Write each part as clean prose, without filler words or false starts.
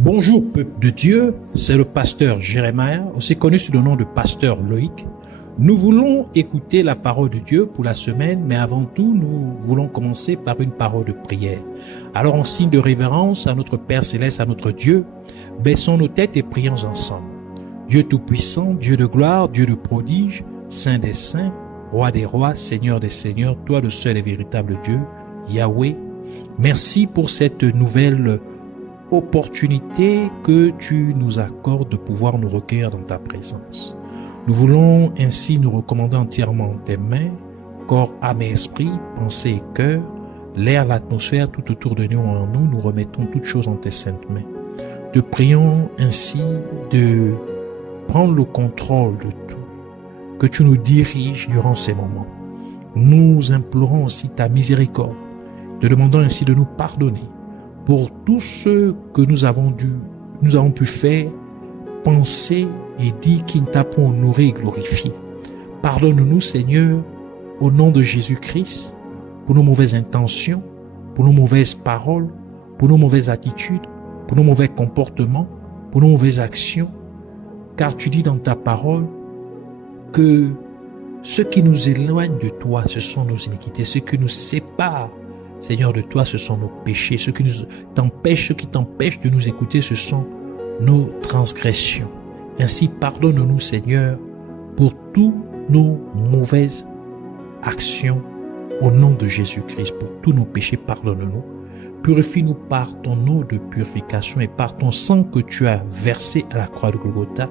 Bonjour peuple de Dieu, c'est le pasteur Jérémie, aussi connu sous le nom de pasteur Loïc. Nous voulons écouter la parole de Dieu pour la semaine, mais avant tout, nous voulons commencer par une parole de prière. Alors en signe de révérence à notre Père Céleste, à notre Dieu, baissons nos têtes et prions ensemble. Dieu Tout-Puissant, Dieu de gloire, Dieu de prodige, Saint des saints, Roi des rois, Seigneur des seigneurs, toi le seul et véritable Dieu, Yahweh, merci pour cette nouvelle opportunité que tu nous accordes de pouvoir nous recueillir dans ta présence. Nous voulons ainsi nous recommander entièrement en tes mains, corps, âme et esprit, pensée et cœur, l'air, l'atmosphère, tout autour de nous en nous, nous remettons toutes choses en tes saintes mains. Te prions ainsi de prendre le contrôle de tout, que tu nous diriges durant ces moments. Nous implorons aussi ta miséricorde, te demandons ainsi de nous pardonner pour tout ce que nous avons pu faire, penser et dire qui ne t'a pas honoré et glorifié. Pardonne-nous, Seigneur, au nom de Jésus-Christ, pour nos mauvaises intentions, pour nos mauvaises paroles, pour nos mauvaises attitudes, pour nos mauvais comportements, pour nos mauvaises actions, car tu dis dans ta parole que ce qui nous éloigne de toi, ce sont nos iniquités, ce qui nous sépare, Seigneur, de toi, ce sont nos péchés. Ce qui t'empêche de nous écouter, ce sont nos transgressions. Ainsi, pardonne-nous, Seigneur, pour toutes nos mauvaises actions au nom de Jésus-Christ. Pour tous nos péchés, pardonne-nous. Purifie-nous par ton eau de purification et par ton sang que tu as versé à la croix de Golgotha,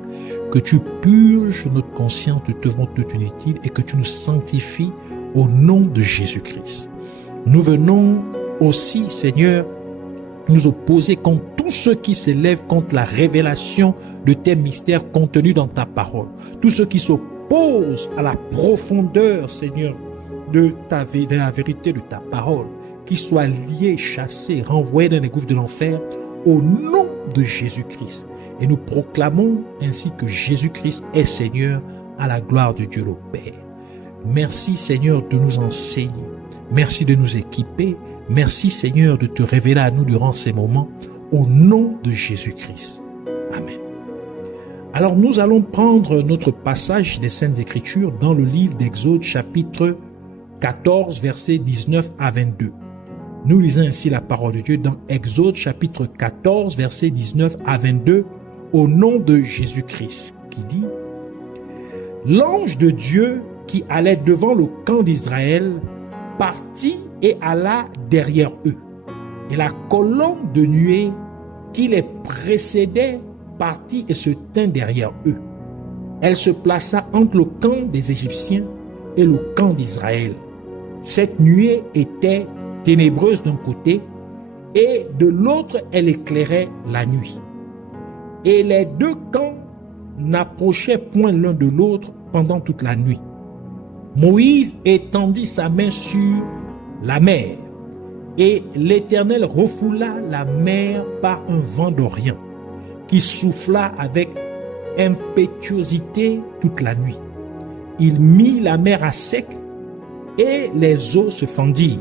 que tu purges notre conscience de toute inutile et que tu nous sanctifies au nom de Jésus-Christ. Nous venons aussi, Seigneur, nous opposer contre tous ceux qui s'élèvent contre la révélation de tes mystères contenus dans ta parole. Tous ceux qui s'opposent à la profondeur, Seigneur, de la vérité de ta parole, qui soient liés, chassés, renvoyés dans les gouffres de l'enfer, au nom de Jésus-Christ. Et nous proclamons ainsi que Jésus-Christ est Seigneur à la gloire de Dieu le Père. Merci, Seigneur, de nous enseigner. Merci de nous équiper. Merci, Seigneur, de te révéler à nous durant ces moments, au nom de Jésus-Christ. Amen. Alors, nous allons prendre notre passage des Saintes Écritures dans le livre d'Exode, chapitre 14, versets 19 à 22. Nous lisons ainsi la parole de Dieu dans Exode, chapitre 14, versets 19 à 22, au nom de Jésus-Christ, qui dit « L'ange de Dieu qui allait devant le camp d'Israël partit et alla derrière eux. Et la colonne de nuée qui les précédait partit et se tint derrière eux. Elle se plaça entre le camp des Égyptiens et le camp d'Israël. Cette nuée était ténébreuse d'un côté et de l'autre elle éclairait la nuit. Et les deux camps n'approchaient point l'un de l'autre pendant toute la nuit. Moïse étendit sa main sur la mer, et l'Éternel refoula la mer par un vent d'Orient, qui souffla avec impétuosité toute la nuit. Il mit la mer à sec, et les eaux se fendirent.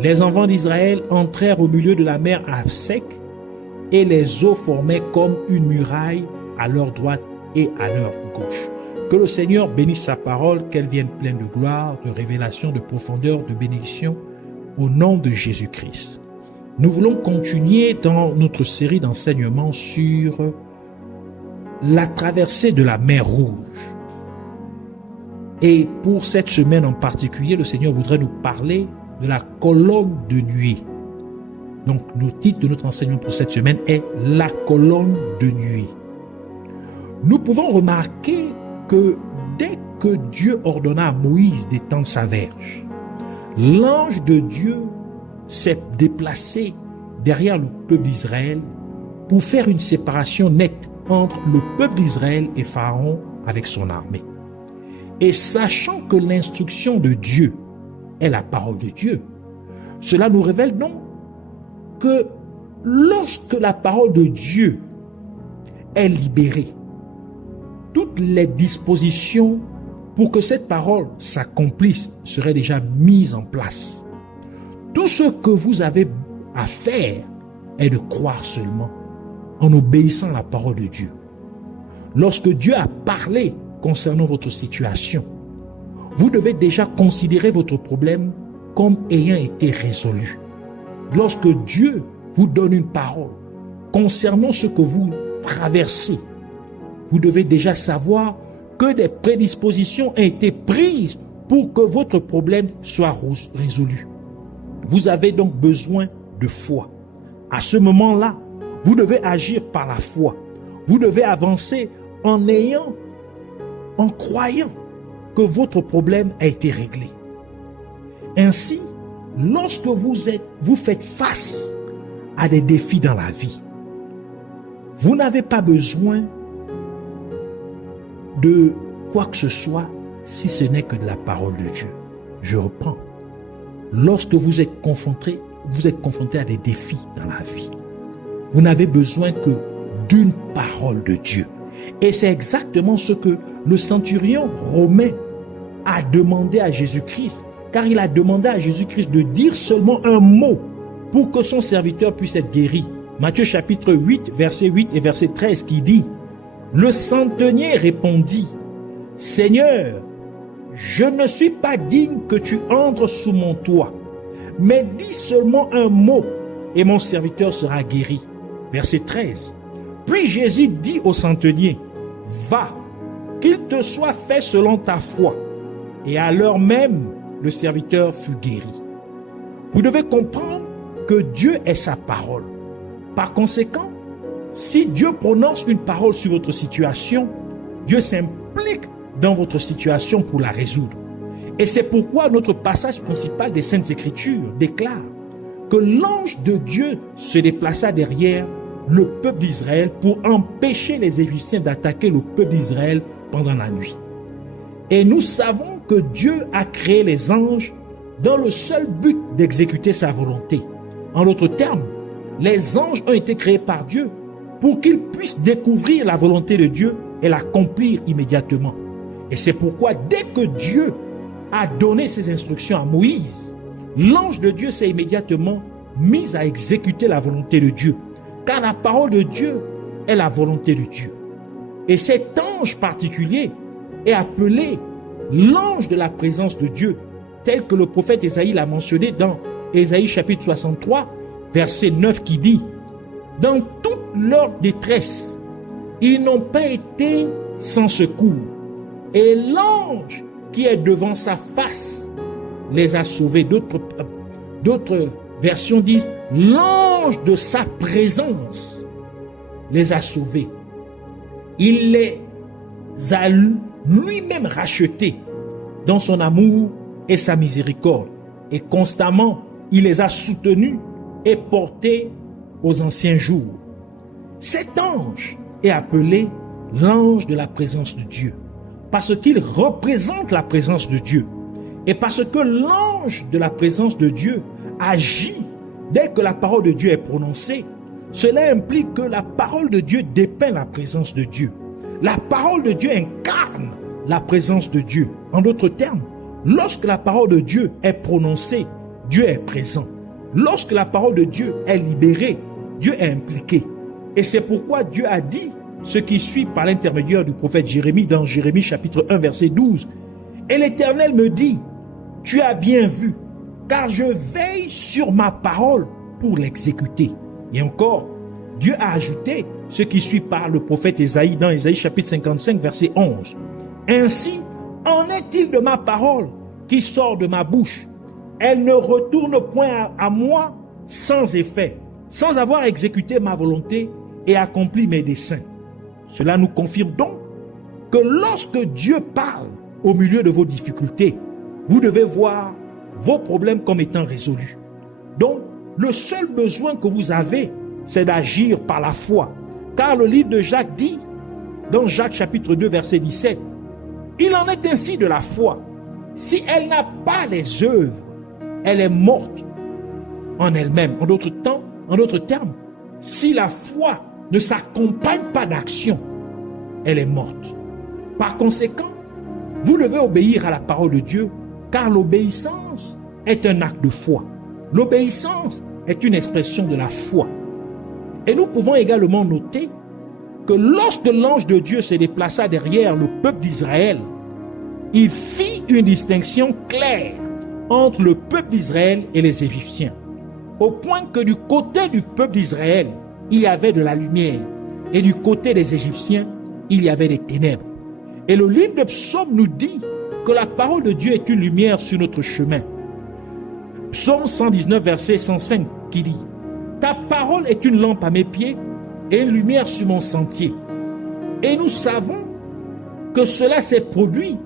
Les enfants d'Israël entrèrent au milieu de la mer à sec, et les eaux formaient comme une muraille à leur droite et à leur gauche. Que le Seigneur bénisse sa parole, qu'elle vienne pleine de gloire, de révélation, de profondeur, de bénédiction, au nom de Jésus-Christ. Nous voulons continuer dans notre série d'enseignements sur la traversée de la mer Rouge. Et pour cette semaine en particulier, le Seigneur voudrait nous parler de la colonne de nuée. Donc, le titre de notre enseignement pour cette semaine est « La colonne de nuée ». Nous pouvons remarquer que dès que Dieu ordonna à Moïse d'étendre sa verge, l'ange de Dieu s'est déplacé derrière le peuple d'Israël pour faire une séparation nette entre le peuple d'Israël et Pharaon avec son armée. Et sachant que l'instruction de Dieu est la parole de Dieu, cela nous révèle donc que lorsque la parole de Dieu est libérée, toutes les dispositions pour que cette parole s'accomplisse seraient déjà mises en place. Tout ce que vous avez à faire est de croire seulement en obéissant à la parole de Dieu. Lorsque Dieu a parlé concernant votre situation, vous devez déjà considérer votre problème comme ayant été résolu. Lorsque Dieu vous donne une parole concernant ce que vous traversez, vous devez déjà savoir que des prédispositions ont été prises pour que votre problème soit résolu. Vous avez donc besoin de foi. À ce moment-là, vous devez agir par la foi. Vous devez avancer en croyant que votre problème a été réglé. Ainsi, lorsque vous faites face à des défis dans la vie, vous n'avez pas besoin de quoi que ce soit si ce n'est que de la parole de Dieu. Je reprends. Lorsque vous êtes confronté à des défis dans la vie, vous n'avez besoin que d'une parole de Dieu. Et c'est exactement ce que le centurion romain a demandé à Jésus-Christ, car il a demandé à Jésus-Christ de dire seulement un mot pour que son serviteur puisse être guéri. Matthieu chapitre 8, verset 8 et verset 13 qui dit: le centenier répondit: Seigneur, je ne suis pas digne que tu entres sous mon toit, mais dis seulement un mot et mon serviteur sera guéri. Verset 13. Puis Jésus dit au centenier: va, qu'il te soit fait selon ta foi. Et à l'heure même, le serviteur fut guéri. Vous devez comprendre que Dieu est sa parole. Par conséquent, si Dieu prononce une parole sur votre situation, Dieu s'implique dans votre situation pour la résoudre. Et c'est pourquoi notre passage principal des Saintes Écritures déclare que l'ange de Dieu se déplaça derrière le peuple d'Israël pour empêcher les Égyptiens d'attaquer le peuple d'Israël pendant la nuit. Et nous savons que Dieu a créé les anges dans le seul but d'exécuter sa volonté. En d'autres termes, les anges ont été créés par Dieu pour qu'ils puissent découvrir la volonté de Dieu et l'accomplir immédiatement. Et c'est pourquoi dès que Dieu a donné ses instructions à Moïse, l'ange de Dieu s'est immédiatement mis à exécuter la volonté de Dieu. Car la parole de Dieu est la volonté de Dieu. Et cet ange particulier est appelé l'ange de la présence de Dieu, tel que le prophète Ésaïe l'a mentionné dans Ésaïe chapitre 63, verset 9 qui dit: dans toute leur détresse, ils n'ont pas été sans secours. Et l'ange qui est devant sa face les a sauvés. D'autres versions disent: l'ange de sa présence les a sauvés. Il les a lui-même rachetés dans son amour et sa miséricorde. Et constamment, il les a soutenus et portés aux anciens jours. Cet ange est appelé l'ange de la présence de Dieu, parce qu'il représente la présence de Dieu. Et parce que l'ange de la présence de Dieu agit dès que la parole de Dieu est prononcée, cela implique que la parole de Dieu dépeint la présence de Dieu. La parole de Dieu incarne la présence de Dieu. En d'autres termes, lorsque la parole de Dieu est prononcée, Dieu est présent. Lorsque la parole de Dieu est libérée, Dieu est impliqué. Et c'est pourquoi Dieu a dit ce qui suit par l'intermédiaire du prophète Jérémie dans Jérémie chapitre 1 verset 12. Et l'Éternel me dit: tu as bien vu, car je veille sur ma parole pour l'exécuter. Et encore, Dieu a ajouté ce qui suit par le prophète Ésaïe dans Ésaïe chapitre 55 verset 11. Ainsi, en est-il de ma parole qui sort de ma bouche? Elle ne retourne point à moi sans effet, sans avoir exécuté ma volonté et accompli mes desseins. Cela nous confirme donc que lorsque Dieu parle au milieu de vos difficultés, vous devez voir vos problèmes comme étant résolus. Donc, le seul besoin que vous avez, c'est d'agir par la foi. Car le livre de Jacques dit, dans Jacques chapitre 2 verset 17, il en est ainsi de la foi. Si elle n'a pas les œuvres, elle est morte en elle-même. En d'autres termes, si la foi ne s'accompagne pas d'action, elle est morte. Par conséquent, vous devez obéir à la parole de Dieu, car l'obéissance est un acte de foi. L'obéissance est une expression de la foi. Et nous pouvons également noter que lorsque l'ange de Dieu se déplaça derrière le peuple d'Israël, il fit une distinction claire entre le peuple d'Israël et les Égyptiens, au point que du côté du peuple d'Israël, il y avait de la lumière, et du côté des Égyptiens, il y avait des ténèbres. Et le livre de Psaume nous dit que la parole de Dieu est une lumière sur notre chemin. Psaume 119, verset 105, qui dit « Ta parole est une lampe à mes pieds et une lumière sur mon sentier. » Et nous savons que cela s'est produit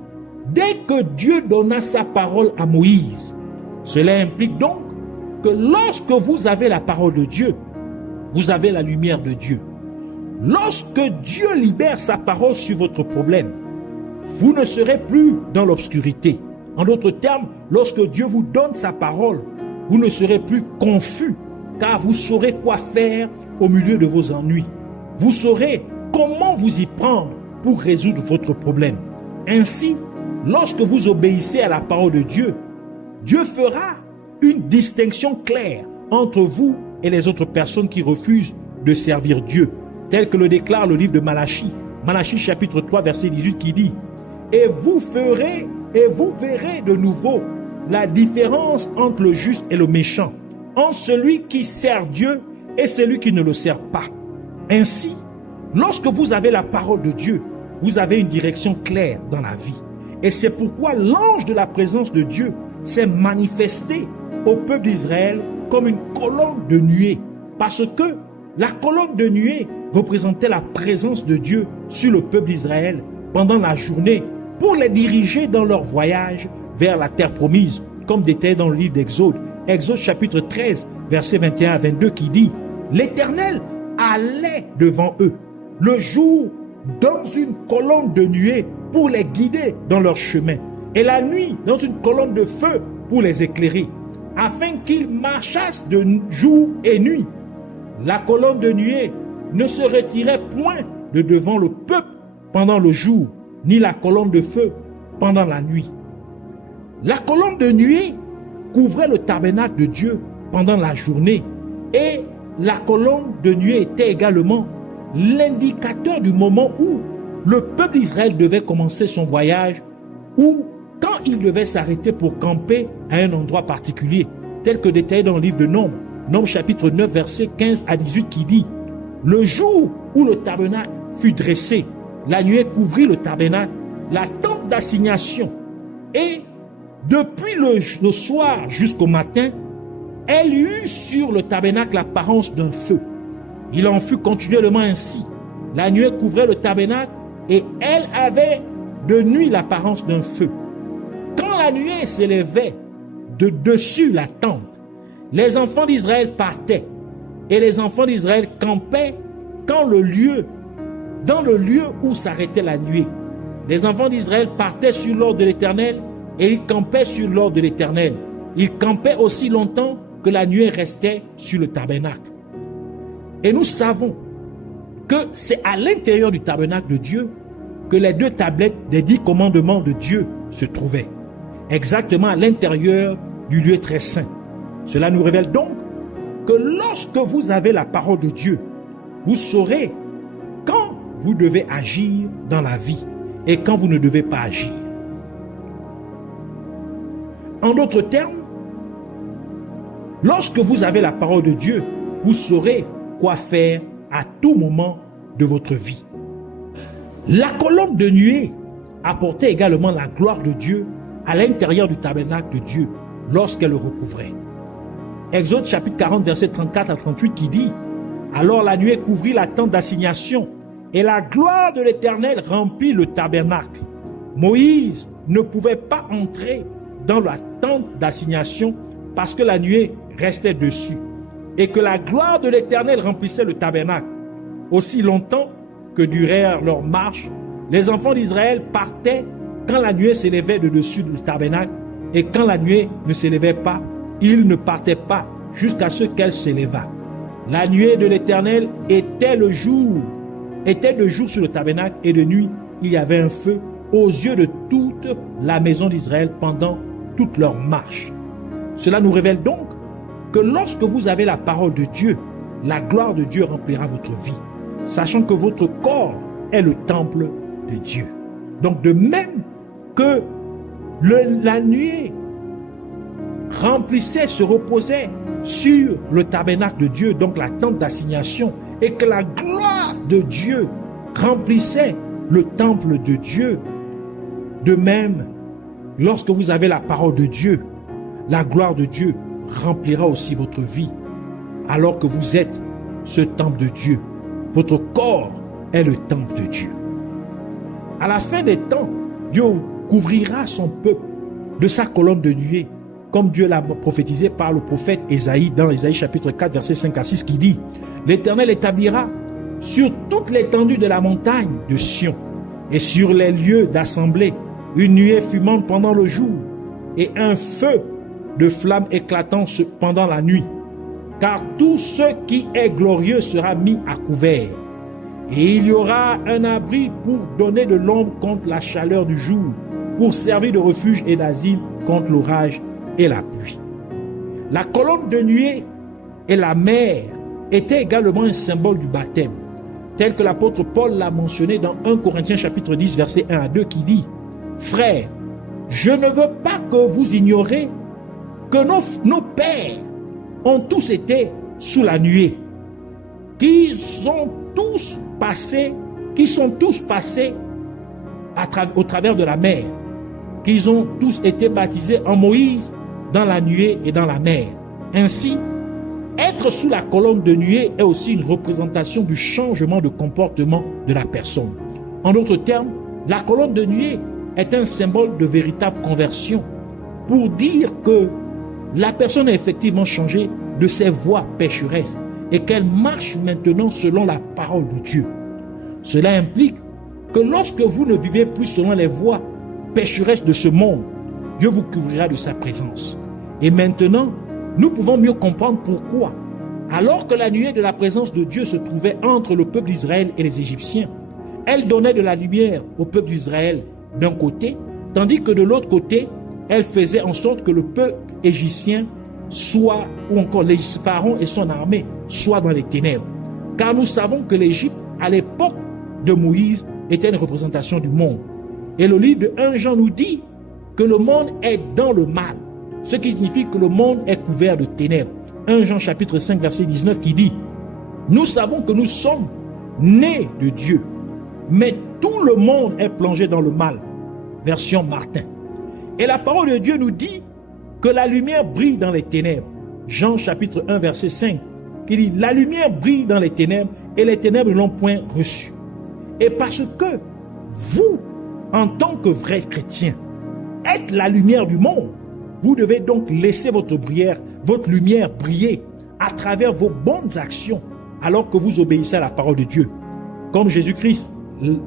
dès que Dieu donna sa parole à Moïse. Cela implique donc que lorsque vous avez la parole de Dieu, vous avez la lumière de Dieu. Lorsque Dieu libère sa parole sur votre problème, vous ne serez plus dans l'obscurité. En d'autres termes, lorsque Dieu vous donne sa parole, vous ne serez plus confus, car vous saurez quoi faire au milieu de vos ennuis. Vous saurez comment vous y prendre pour résoudre votre problème. Ainsi, lorsque vous obéissez à la parole de Dieu, Dieu fera une distinction claire entre vous et les autres personnes qui refusent de servir Dieu, tel que le déclare le livre de Malachie. Malachie chapitre 3 verset 18 qui dit « Et vous verrez de nouveau la différence entre le juste et le méchant, entre celui qui sert Dieu et celui qui ne le sert pas. » Ainsi, lorsque vous avez la parole de Dieu, vous avez une direction claire dans la vie. Et c'est pourquoi l'ange de la présence de Dieu s'est manifesté au peuple d'Israël comme une colonne de nuée, parce que la colonne de nuée représentait la présence de Dieu sur le peuple d'Israël pendant la journée pour les diriger dans leur voyage vers la terre promise, comme détaillé dans le livre d'Exode. Exode chapitre 13, versets 21 à 22 qui dit « L'Éternel allait devant eux le jour dans une colonne de nuée pour les guider dans leur chemin, et la nuit dans une colonne de feu pour les éclairer, afin qu'ils marchassent de jour et nuit. La colonne de nuée ne se retirait point de devant le peuple pendant le jour, ni la colonne de feu pendant la nuit. » La colonne de nuée couvrait le tabernacle de Dieu pendant la journée, et la colonne de nuée était également l'indicateur du moment où le peuple d'Israël devait commencer son voyage, ou quand il devait s'arrêter pour camper à un endroit particulier, tel que détaillé dans le livre de Nombres, Nombres chapitre 9, versets 15 à 18 qui dit « Le jour où le tabernacle fut dressé, la nuée couvrit le tabernacle, la tente d'assignation, et depuis le soir jusqu'au matin, elle eut sur le tabernacle l'apparence d'un feu. Il en fut continuellement ainsi. La nuée couvrait le tabernacle et elle avait de nuit l'apparence d'un feu. Quand la nuée s'élevait de dessus la tente, les enfants d'Israël partaient et les enfants d'Israël campaient dans le lieu où s'arrêtait la nuée. Les enfants d'Israël partaient sur l'ordre de l'Éternel et ils campaient sur l'ordre de l'Éternel. Ils campaient aussi longtemps que la nuée restait sur le tabernacle. Et nous savons que c'est à l'intérieur du tabernacle de Dieu que les 2 tablettes des 10 commandements de Dieu se trouvaient. Exactement à l'intérieur du lieu très saint. Cela nous révèle donc que lorsque vous avez la parole de Dieu, vous saurez quand vous devez agir dans la vie et quand vous ne devez pas agir. En d'autres termes, lorsque vous avez la parole de Dieu, vous saurez quoi faire à tout moment de votre vie. La colonne de nuée apportait également la gloire de Dieu à l'intérieur du tabernacle de Dieu lorsqu'elle le recouvrait. Exode chapitre 40 verset 34 à 38 qui dit « Alors la nuée couvrit la tente d'assignation et la gloire de l'Éternel remplit le tabernacle. Moïse ne pouvait pas entrer dans la tente d'assignation parce que la nuée restait dessus et que la gloire de l'Éternel remplissait le tabernacle. Aussi longtemps que durèrent leurs marches, les enfants d'Israël partaient quand la nuée s'élevait de dessus du tabernacle, et quand la nuée ne s'élevait pas, ils ne partaient pas jusqu'à ce qu'elle s'élevât. La nuée de l'Éternel était de jour sur le tabernacle, et de nuit il y avait un feu aux yeux de toute la maison d'Israël pendant toute leur marche. Cela nous révèle donc que lorsque vous avez la parole de Dieu, la gloire de Dieu remplira votre vie, sachant que votre corps est le temple de Dieu. Donc de même que la nuée remplissait, se reposait sur le tabernacle de Dieu, donc la tente d'assignation, et que la gloire de Dieu remplissait le temple de Dieu, de même, lorsque vous avez la parole de Dieu, la gloire de Dieu remplira aussi votre vie, alors que vous êtes ce temple de Dieu. Votre corps est le temple de Dieu. À la fin des temps, Dieu couvrira son peuple de sa colonne de nuée, comme Dieu l'a prophétisé par le prophète Ésaïe, dans Ésaïe chapitre 4, versets 5 à 6, qui dit « L'Éternel établira sur toute l'étendue de la montagne de Sion et sur les lieux d'assemblée une nuée fumante pendant le jour et un feu de flammes éclatant pendant la nuit. Car tout ce qui est glorieux sera mis à couvert. Et il y aura un abri pour donner de l'ombre contre la chaleur du jour, pour servir de refuge et d'asile contre l'orage et la pluie. » La colonne de nuée et la mer étaient également un symbole du baptême, tel que l'apôtre Paul l'a mentionné dans 1 Corinthiens chapitre 10, verset 1 à 2, qui dit « Frères, je ne veux pas que vous ignorez que nos pères ont tous été sous la nuée, qui sont tous passés au travers de la mer, qu'ils ont tous été baptisés en Moïse dans la nuée et dans la mer. Ainsi, être sous la colonne de nuée est aussi une représentation du changement de comportement de la personne. En d'autres termes, la colonne de nuée est un symbole de véritable conversion pour dire que la personne a effectivement changé de ses voies pécheresses et qu'elle marche maintenant selon la parole de Dieu. Cela implique que lorsque vous ne vivez plus selon les voies pécheresses de ce monde, Dieu vous couvrira de sa présence. Et maintenant, nous pouvons mieux comprendre pourquoi. Alors que la nuée de la présence de Dieu se trouvait entre le peuple d'Israël et les Égyptiens, elle donnait de la lumière au peuple d'Israël d'un côté, tandis que de l'autre côté, elle faisait en sorte que le peuple égyptien soit, ou encore les Pharaon et son armée, soient dans les ténèbres. Car nous savons que l'Égypte, à l'époque de Moïse, était une représentation du monde. Et le livre de 1 Jean nous dit que le monde est dans le mal, ce qui signifie que le monde est couvert de ténèbres. 1 Jean chapitre 5 verset 19 qui dit « Nous savons que nous sommes nés de Dieu, mais tout le monde est plongé dans le mal. » Version Martin. Et la parole de Dieu nous dit que la lumière brille dans les ténèbres. Jean chapitre 1 verset 5 qui dit « La lumière brille dans les ténèbres et les ténèbres ne l'ont point reçue. » Et parce que vous, en tant que vrais chrétiens, êtes la lumière du monde, vous devez donc laisser votre lumière briller à travers vos bonnes actions alors que vous obéissez à la parole de Dieu. Comme Jésus-Christ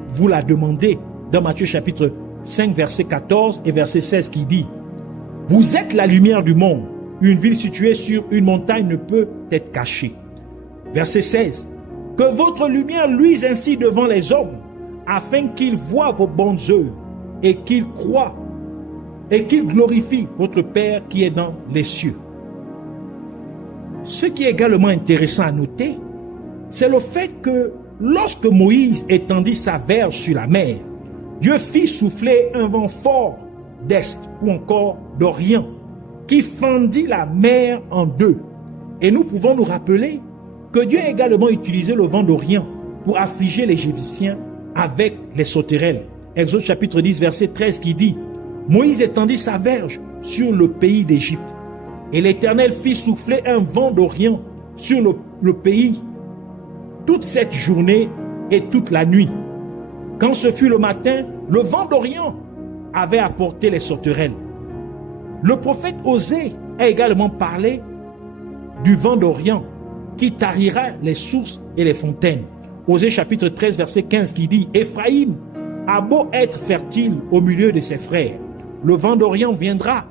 vous l'a demandé dans Matthieu chapitre 5 verset 14 et verset 16 qui dit « Vous êtes la lumière du monde. Une ville située sur une montagne ne peut être cachée. » Verset 16 « Que votre lumière luise ainsi devant les hommes, afin qu'ils voient vos bonnes œuvres et qu'ils croient et qu'ils glorifient votre Père qui est dans les cieux. » Ce qui est également intéressant à noter, c'est le fait que lorsque Moïse étendit sa verge sur la mer, Dieu fit souffler un vent fort d'est ou encore d'orient qui fendit la mer en deux. Et nous pouvons nous rappeler que Dieu a également utilisé le vent d'orient pour affliger les Égyptiens avec les sauterelles. Exode chapitre 10 verset 13 qui dit « Moïse étendit sa verge sur le pays d'Égypte et l'Éternel fit souffler un vent d'orient sur le pays toute cette journée et toute la nuit. Quand ce fut le matin, le vent d'Orient avait apporté les sauterelles. » Le prophète Osée a également parlé du vent d'Orient qui tarira les sources et les fontaines. Osée chapitre 13 verset 15 qui dit « Éphraïm a beau être fertile au milieu de ses frères, le vent d'Orient viendra,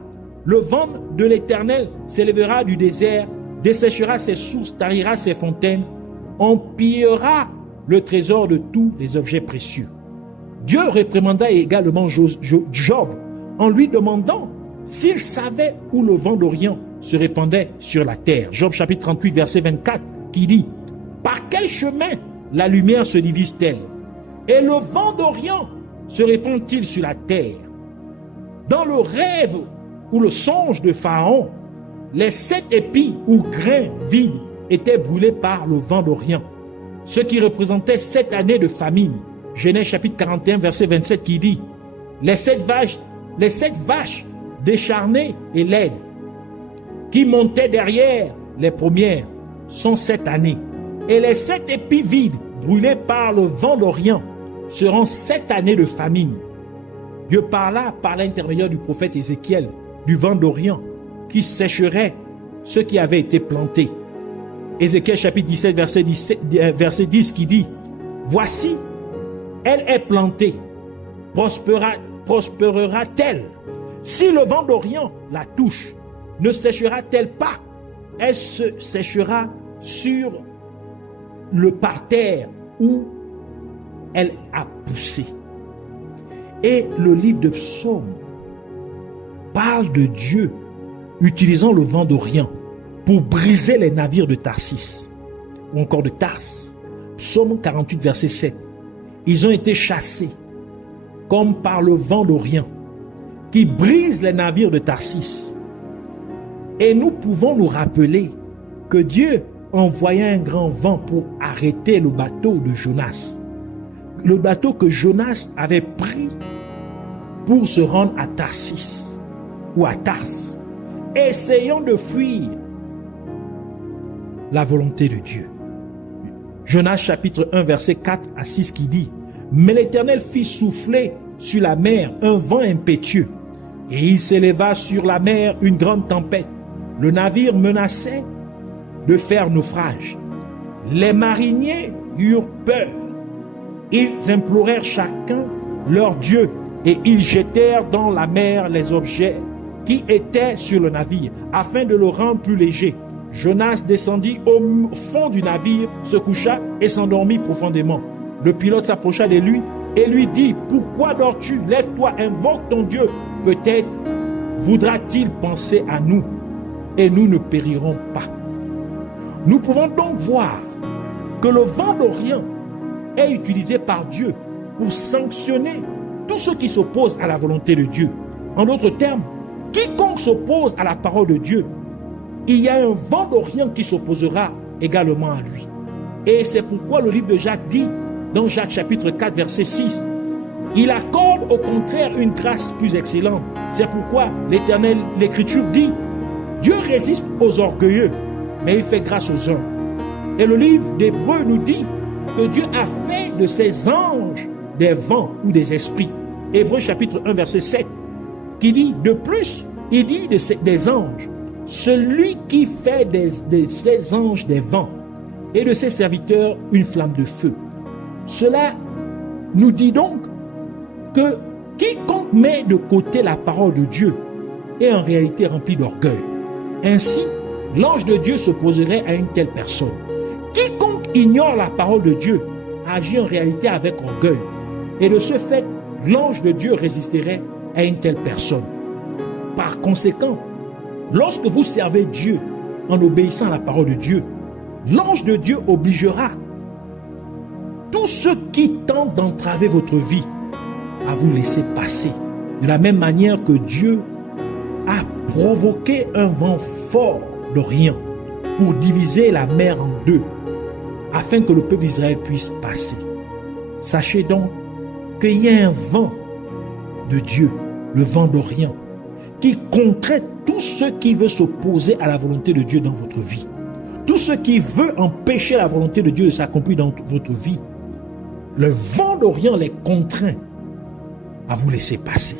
le vent de l'Éternel s'élèvera du désert, desséchera ses sources, tarira ses fontaines, on pillera le trésor de tous les objets précieux. » Dieu réprimanda également Job en lui demandant s'il savait où le vent d'Orient se répandait sur la terre. Job chapitre 38 verset 24 qui dit, par quel chemin la lumière se divise-t-elle? Et le vent d'Orient se répand-il sur la terre? Dans le rêve ou le songe de Pharaon, les 7 épis ou grains vides étaient brûlés par le vent d'Orient, ce qui représentait 7 années de famine. Genèse chapitre 41, verset 27 qui dit, les sept vaches décharnées et laides qui montaient derrière les premières sont 7 années. Et les 7 épis vides brûlés par le vent d'Orient seront 7 années de famine. Dieu parla par l'intermédiaire du prophète Ézéchiel du vent d'Orient qui sécherait ce qui avait été planté. Ézéchiel chapitre 17 verset 10 qui dit, voici, elle est plantée, prospérera-t-elle? Si le vent d'Orient la touche, ne séchera-t-elle pas? Elle se séchera sur le parterre où elle a poussé. Et le livre de Psaume parle de Dieu utilisant le vent d'Orient pour briser les navires de Tarsis ou encore de Tars. Psaume 48 verset 7. Ils ont été chassés comme par le vent d'Orient qui brise les navires de Tarsis. Et nous pouvons nous rappeler que Dieu envoya un grand vent pour arrêter le bateau de Jonas. Le bateau que Jonas avait pris pour se rendre à Tarsis ou à Tars, essayant de fuir la volonté de Dieu. Jonas chapitre 1 verset 4 à 6 qui dit, mais l'Éternel fit souffler sur la mer un vent impétueux, et il s'éleva sur la mer une grande tempête. Le navire menaçait de faire naufrage. Les mariniers eurent peur. Ils implorèrent chacun leur Dieu, et ils jetèrent dans la mer les objets qui étaient sur le navire, afin de le rendre plus léger. Jonas descendit au fond du navire, se coucha et s'endormit profondément. Le pilote s'approcha de lui et lui dit, « Pourquoi dors-tu? Lève-toi, invoque ton Dieu. Peut-être voudra-t-il penser à nous et nous ne périrons pas. » Nous pouvons donc voir que le vent d'Orient est utilisé par Dieu pour sanctionner tous ceux qui s'opposent à la volonté de Dieu. En d'autres termes, quiconque s'oppose à la parole de Dieu, il y a un vent d'Orient qui s'opposera également à lui. Et c'est pourquoi le livre de Jacques dit, dans Jacques chapitre 4 verset 6, il accorde au contraire une grâce plus excellente. C'est pourquoi l'Écriture dit, Dieu résiste aux orgueilleux, mais il fait grâce aux hommes. Et le livre d'Hébreux nous dit que Dieu a fait de ses anges des vents ou des esprits. Hébreux chapitre 1 verset 7, qui dit, de plus, il dit des anges, celui qui fait de ses anges des vents et de ses serviteurs une flamme de feu. Cela nous dit donc que quiconque met de côté la parole de Dieu est en réalité rempli d'orgueil. Ainsi, l'ange de Dieu s'opposerait à une telle personne. Quiconque ignore la parole de Dieu agit en réalité avec orgueil. Et de ce fait, l'ange de Dieu résisterait à une telle personne. Par conséquent, lorsque vous servez Dieu en obéissant à la parole de Dieu, l'ange de Dieu obligera tous ceux qui tentent d'entraver votre vie à vous laisser passer. De la même manière que Dieu a provoqué un vent fort d'Orient pour diviser la mer en deux, afin que le peuple d'Israël puisse passer. Sachez donc qu'il y a un vent de Dieu, le vent d'Orient, qui contraint tout ce qui veut s'opposer à la volonté de Dieu dans votre vie. Tout ce qui veut empêcher la volonté de Dieu de s'accomplir dans votre vie. Le vent d'Orient les contraint à vous laisser passer.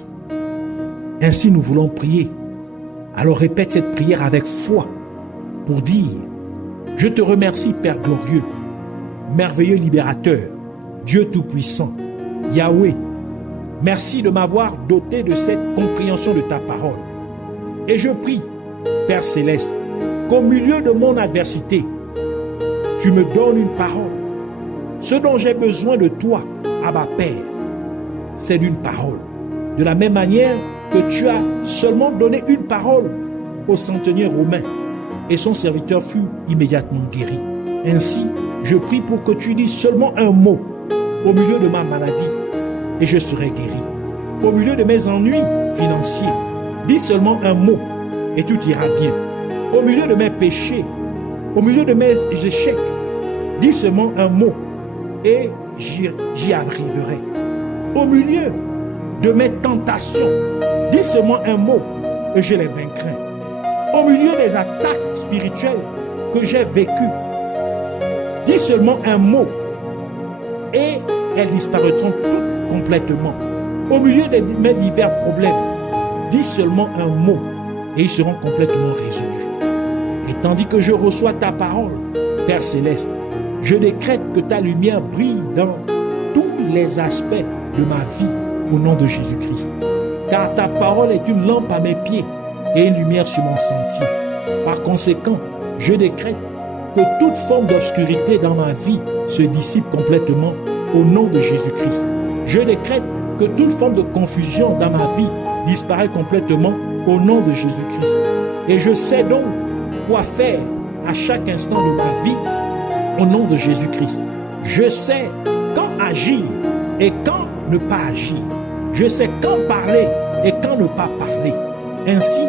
Ainsi nous voulons prier. Alors répète cette prière avec foi pour dire, je te remercie Père glorieux, merveilleux libérateur, Dieu tout-puissant, Yahweh. Merci de m'avoir doté de cette compréhension de ta parole. Et je prie, Père céleste, qu'au milieu de mon adversité, tu me donnes une parole. Ce dont j'ai besoin de toi, Abba Père, c'est d'une parole. De la même manière que tu as seulement donné une parole au centenier romain et son serviteur fut immédiatement guéri. Ainsi, je prie pour que tu dises seulement un mot au milieu de ma maladie et je serai guéri. Au milieu de mes ennuis financiers, dis seulement un mot et tout ira bien. Au milieu de mes péchés, au milieu de mes échecs, dis seulement un mot et j'y arriverai. Au milieu de mes tentations, dis seulement un mot et je les vaincrai. Au milieu des attaques spirituelles que j'ai vécues, dis seulement un mot et elles disparaîtront toutes complètement. Au milieu de mes divers problèmes, dis seulement un mot et ils seront complètement résolus. Et tandis que je reçois ta parole, Père Céleste, je décrète que ta lumière brille dans tous les aspects de ma vie au nom de Jésus-Christ. Car ta parole est une lampe à mes pieds et une lumière sur mon sentier. Par conséquent, je décrète que toute forme d'obscurité dans ma vie se dissipe complètement au nom de Jésus-Christ. Je décrète que toute forme de confusion dans ma vie disparaît complètement au nom de Jésus-Christ. Et je sais donc quoi faire à chaque instant de ma vie au nom de Jésus-Christ. Je sais quand agir et quand ne pas agir. Je sais quand parler et quand ne pas parler. Ainsi,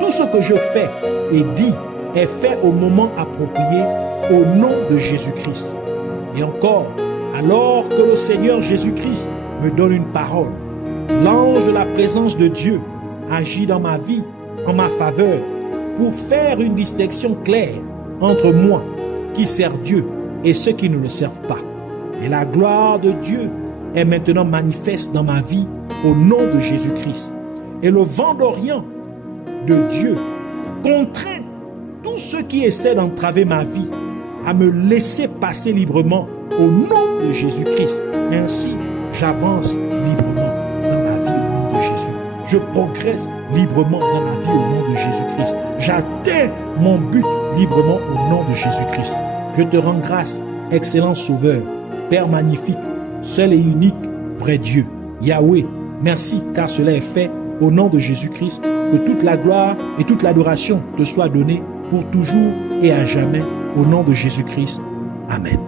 tout ce que je fais et dis est fait au moment approprié au nom de Jésus-Christ. Et encore, alors que le Seigneur Jésus-Christ me donne une parole, l'ange de la présence de Dieu agit dans ma vie en ma faveur pour faire une distinction claire entre moi qui sert Dieu et ceux qui ne le servent pas. Et la gloire de Dieu est maintenant manifeste dans ma vie au nom de Jésus-Christ. Et le vent d'Orient de Dieu contraint tous ceux qui essaient d'entraver ma vie à me laisser passer librement au nom de Jésus-Christ. Ainsi, j'avance librement dans la vie au nom de Jésus. Je progresse librement dans la vie au nom de Jésus-Christ. J'atteins mon but librement au nom de Jésus-Christ. Je te rends grâce, excellent Sauveur, Père magnifique, seul et unique, vrai Dieu, Yahweh. Merci car cela est fait au nom de Jésus-Christ. Que toute la gloire et toute l'adoration te soient données pour toujours et à jamais au nom de Jésus-Christ. Amen.